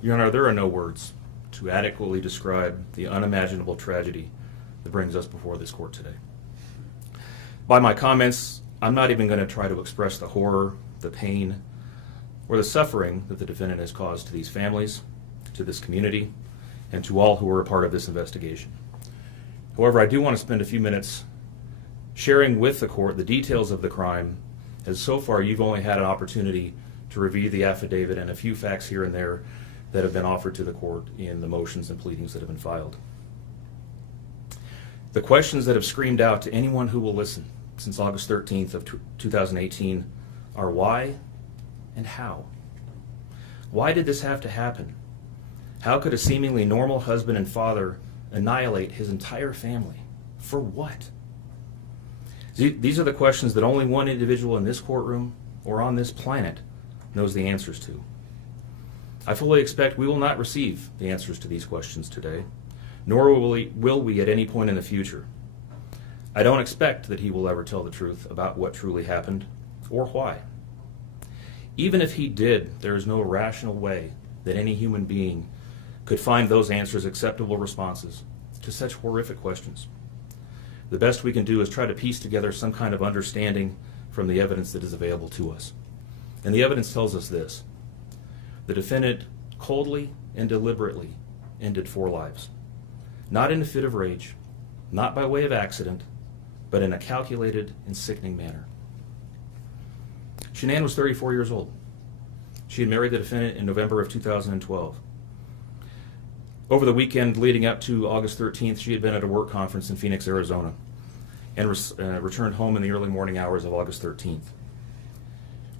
Your Honor, there are no words to adequately describe the unimaginable tragedy that brings us before this court today. By my comments, I'm not even going to try to express the horror, the pain, or the suffering that the defendant has caused to these families, to this community, and to all who are a part of this investigation. However, I do want to spend a few minutes sharing with the court the details of the crime, as so far you've only had an opportunity to review the affidavit and a few facts here and there that have been offered to the court in the motions and pleadings that have been filed. The questions that have screamed out to anyone who will listen since August 13th of 2018 are why and how. Why did this have to happen? How could a seemingly normal husband and father annihilate his entire family? For what? These are the questions that only one individual in this courtroom or on this planet knows the answers to. I fully expect we will not receive the answers to these questions today, nor will we at any point in the future. I don't expect that he will ever tell the truth about what truly happened or why. Even if he did, there is no rational way that any human being could find those answers acceptable responses to such horrific questions. The best we can do is try to piece together some kind of understanding from the evidence that is available to us. And the evidence tells us this: the defendant coldly and deliberately ended 4 lives, not in a fit of rage, not by way of accident, but in a calculated and sickening manner. Shannaan was 34 years old. She had married the defendant in November of 2012. Over the weekend leading up to August 13th, she had been at a work conference in Phoenix, Arizona, and returned home in the early morning hours of August 13th.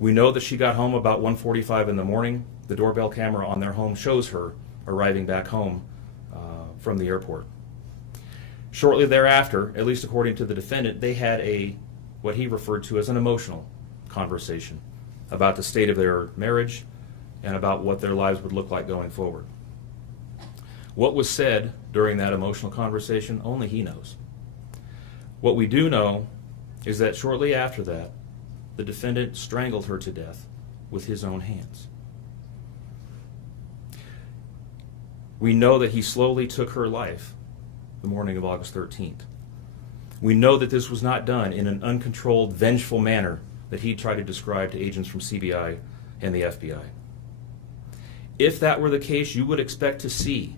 We know that she got home about 1:45 in the morning. The doorbell camera on their home shows her arriving back home from the airport. Shortly thereafter, at least according to the defendant, they had what he referred to as an emotional conversation about the state of their marriage and about what their lives would look like going forward. What was said during that emotional conversation, only he knows. What we do know is that shortly after that, the defendant strangled her to death with his own hands. We know that he slowly took her life the morning of August 13th. We know that this was not done in an uncontrolled, vengeful manner that he tried to describe to agents from CBI and the FBI. If that were the case, you would expect to see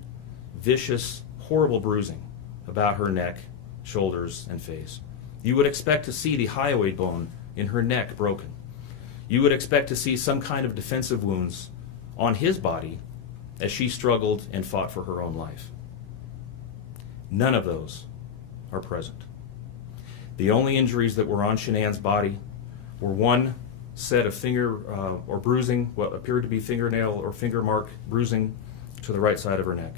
vicious, horrible bruising about her neck, shoulders, and face. You would expect to see the hyoid bone in her neck broken. You would expect to see some kind of defensive wounds on his body as she struggled and fought for her own life. None of those are present. The only injuries that were on Shanann's body were one set of finger or bruising, what appeared to be fingernail or finger mark bruising to the right side of her neck.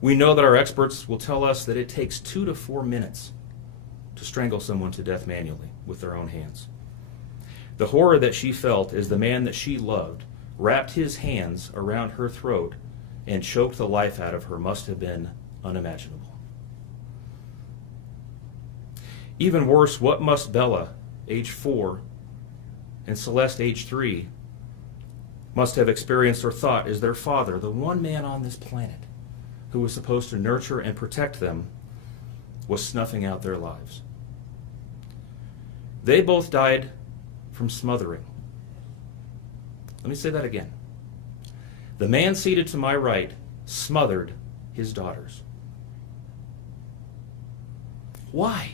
We know that our experts will tell us that it takes 2 to 4 minutes to strangle someone to death manually with their own hands. The horror that she felt as the man that she loved wrapped his hands around her throat and choked the life out of her must have been unimaginable. Even worse, what must Bella, age 4, and Celeste, age 3, must have experienced or thought as their father, the one man on this planet who was supposed to nurture and protect them, was snuffing out their lives. They both died from smothering. Let me say that again. The man seated to my right smothered his daughters. Why?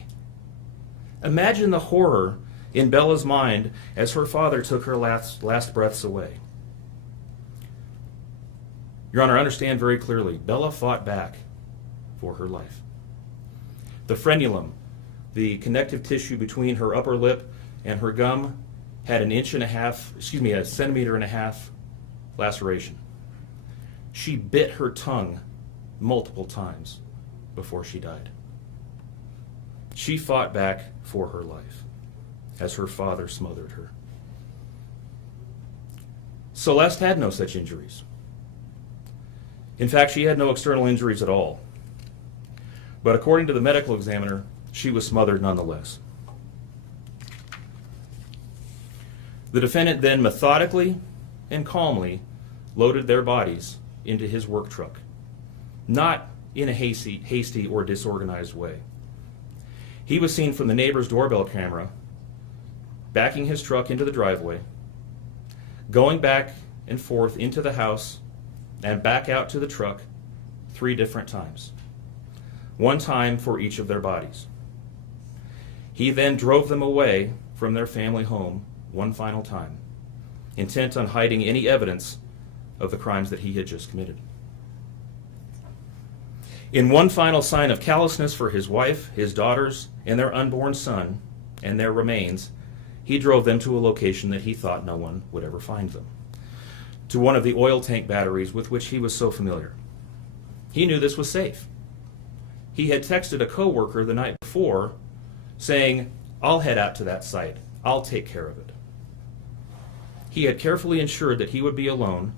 Imagine the horror in Bella's mind as her father took her last breaths away. Your Honor, understand very clearly, Bella fought back for her life. The frenulum, the connective tissue between her upper lip and her gum, had a centimeter and a half laceration. She bit her tongue multiple times before she died. She fought back for her life as her father smothered her. Celeste had no such injuries. In fact, she had no external injuries at all. But according to the medical examiner, she was smothered nonetheless. The defendant then methodically and calmly loaded their bodies into his work truck, not in a hasty or disorganized way. He was seen from the neighbor's doorbell camera backing his truck into the driveway, going back and forth into the house and back out to the truck 3 different times, 1 time for each of their bodies. He then drove them away from their family home 1 final time, intent on hiding any evidence of the crimes that he had just committed. In one final sign of callousness for his wife, his daughters, and their unborn son, and their remains, he drove them to a location that he thought no one would ever find them, to one of the oil tank batteries with which he was so familiar. He knew this was safe. He had texted a coworker the night before saying, "I'll head out to that site. I'll take care of it." He had carefully ensured that he would be alone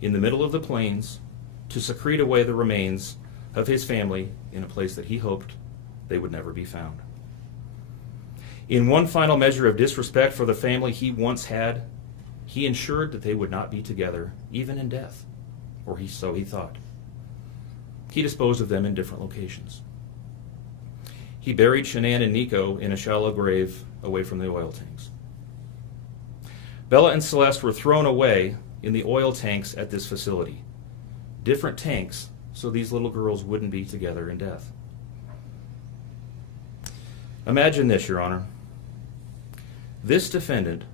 in the middle of the plains to secrete away the remains of his family in a place that he hoped they would never be found. In one final measure of disrespect for the family he once had, he ensured that they would not be together, even in death, or so he thought. He disposed of them in different locations. He buried Shaanan and Niko in a shallow grave away from the oil tanks. Bella and Celeste were thrown away in the oil tanks at this facility. Different tanks, so these little girls wouldn't be together in death. Imagine this, Your Honor. This defendant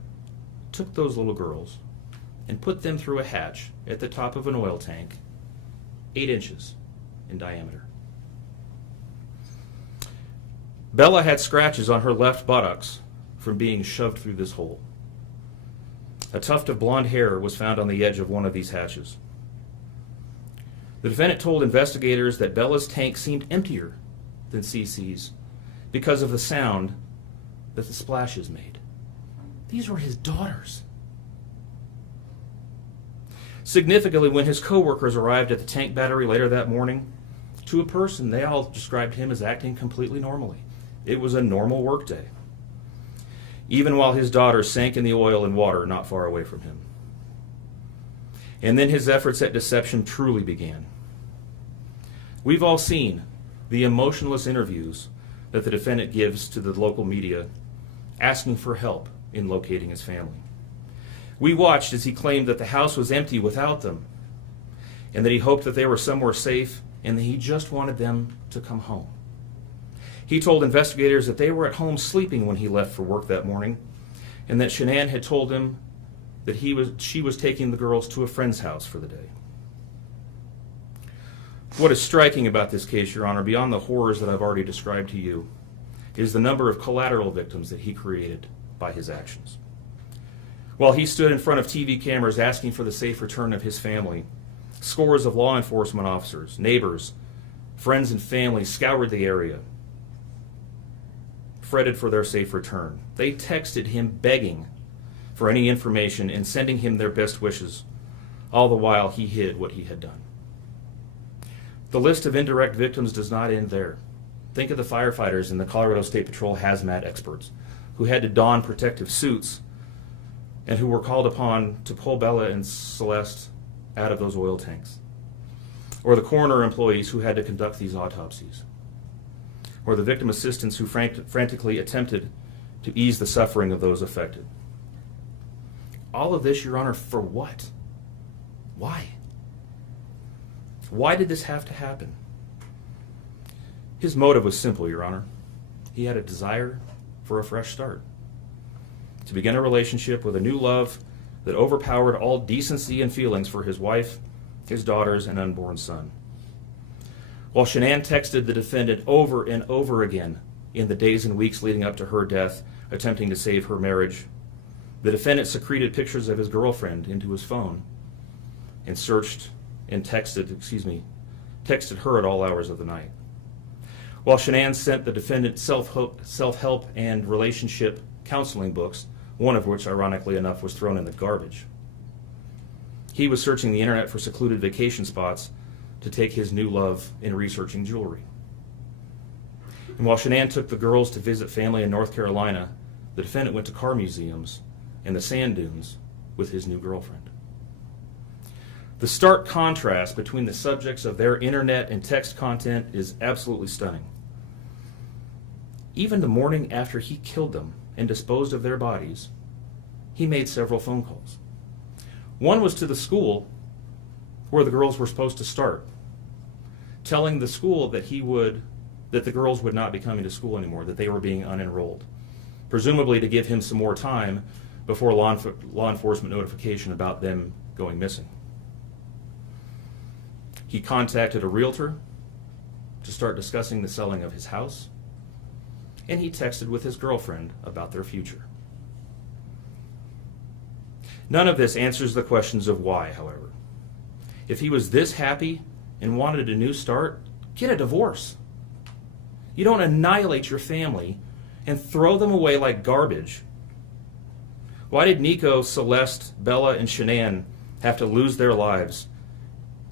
took those little girls and put them through a hatch at the top of an oil tank, 8 inches in diameter. Bella had scratches on her left buttocks from being shoved through this hole. A tuft of blonde hair was found on the edge of one of these hatches. The defendant told investigators that Bella's tank seemed emptier than CC's because of the sound that the splashes made. These were his daughters. Significantly, when his co-workers arrived at the tank battery later that morning, to a person, they all described him as acting completely normally. It was a normal workday, even while his daughters sank in the oil and water not far away from him. And then his efforts at deception truly began. We've all seen the emotionless interviews that the defendant gives to the local media, asking for help in locating his family. We watched as he claimed that the house was empty without them, and that he hoped that they were somewhere safe, and that he just wanted them to come home. He told investigators that they were at home sleeping when he left for work that morning, and that Shaanan had told him that she was taking the girls to a friend's house for the day. What is striking about this case, Your Honor, beyond the horrors that I've already described to you, is the number of collateral victims that he created by his actions. While he stood in front of TV cameras asking for the safe return of his family, scores of law enforcement officers, neighbors, friends, and family scoured the area, fretted for their safe return. They texted him begging for any information and sending him their best wishes, all the while he hid what he had done. The list of indirect victims does not end there. Think of the firefighters and the Colorado State Patrol hazmat experts who had to don protective suits and who were called upon to pull Bella and Celeste out of those oil tanks. Or the coroner employees who had to conduct these autopsies. Or the victim assistants who frantically attempted to ease the suffering of those affected. All of this, Your Honor, for what? Why? Why did this have to happen? His motive was simple, Your Honor. He had a desire for a fresh start, to begin a relationship with a new love that overpowered all decency and feelings for his wife, his daughters, and unborn son. While Shaanan texted the defendant over and over again in the days and weeks leading up to her death, attempting to save her marriage, the defendant secreted pictures of his girlfriend into his phone and searched and texted her at all hours of the night. While Shaanan sent the defendant self-help and relationship counseling books, one of which, ironically enough, was thrown in the garbage, he was searching the internet for secluded vacation spots to take his new love in researching jewelry. And while Shaanan took the girls to visit family in North Carolina, the defendant went to car museums and the sand dunes with his new girlfriend. The stark contrast between the subjects of their internet and text content is absolutely stunning. Even the morning after he killed them and disposed of their bodies, he made several phone calls. One was to the school where the girls were supposed to start, telling the school that the girls would not be coming to school anymore, that they were being unenrolled, presumably to give him some more time before law enforcement notification about them going missing. He contacted a realtor to start discussing the selling of his house, and he texted with his girlfriend about their future. None of this answers the questions of why, however. If he was this happy and wanted a new start, get a divorce. You don't annihilate your family and throw them away like garbage. Why did Niko, Celeste, Bella, and Shaanan have to lose their lives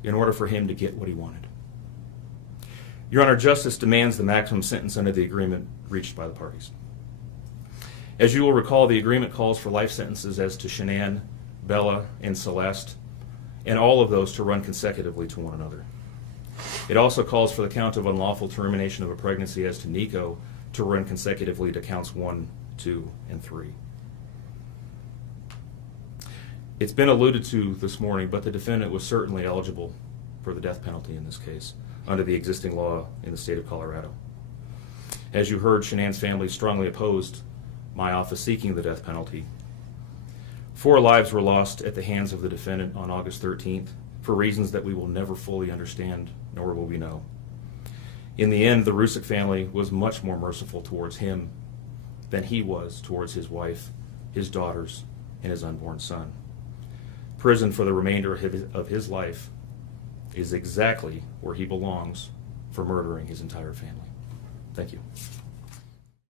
in order for him to get what he wanted? Your Honor, justice demands the maximum sentence under the agreement reached by the parties. As you will recall, the agreement calls for life sentences as to Shaanan, Bella, and Celeste, and all of those to run consecutively to one another. It also calls for the count of unlawful termination of a pregnancy as to Niko to run consecutively to counts 1, 2, and 3. It's been alluded to this morning, but the defendant was certainly eligible for the death penalty in this case under the existing law in the state of Colorado. As you heard, Shanaan's family strongly opposed my office seeking the death penalty. 4 lives were lost at the hands of the defendant on August 13th for reasons that we will never fully understand, nor will we know. In the end, the Rusick family was much more merciful towards him than he was towards his wife, his daughters, and his unborn son. Prison for the remainder of his life is exactly where he belongs for murdering his entire family. Thank you.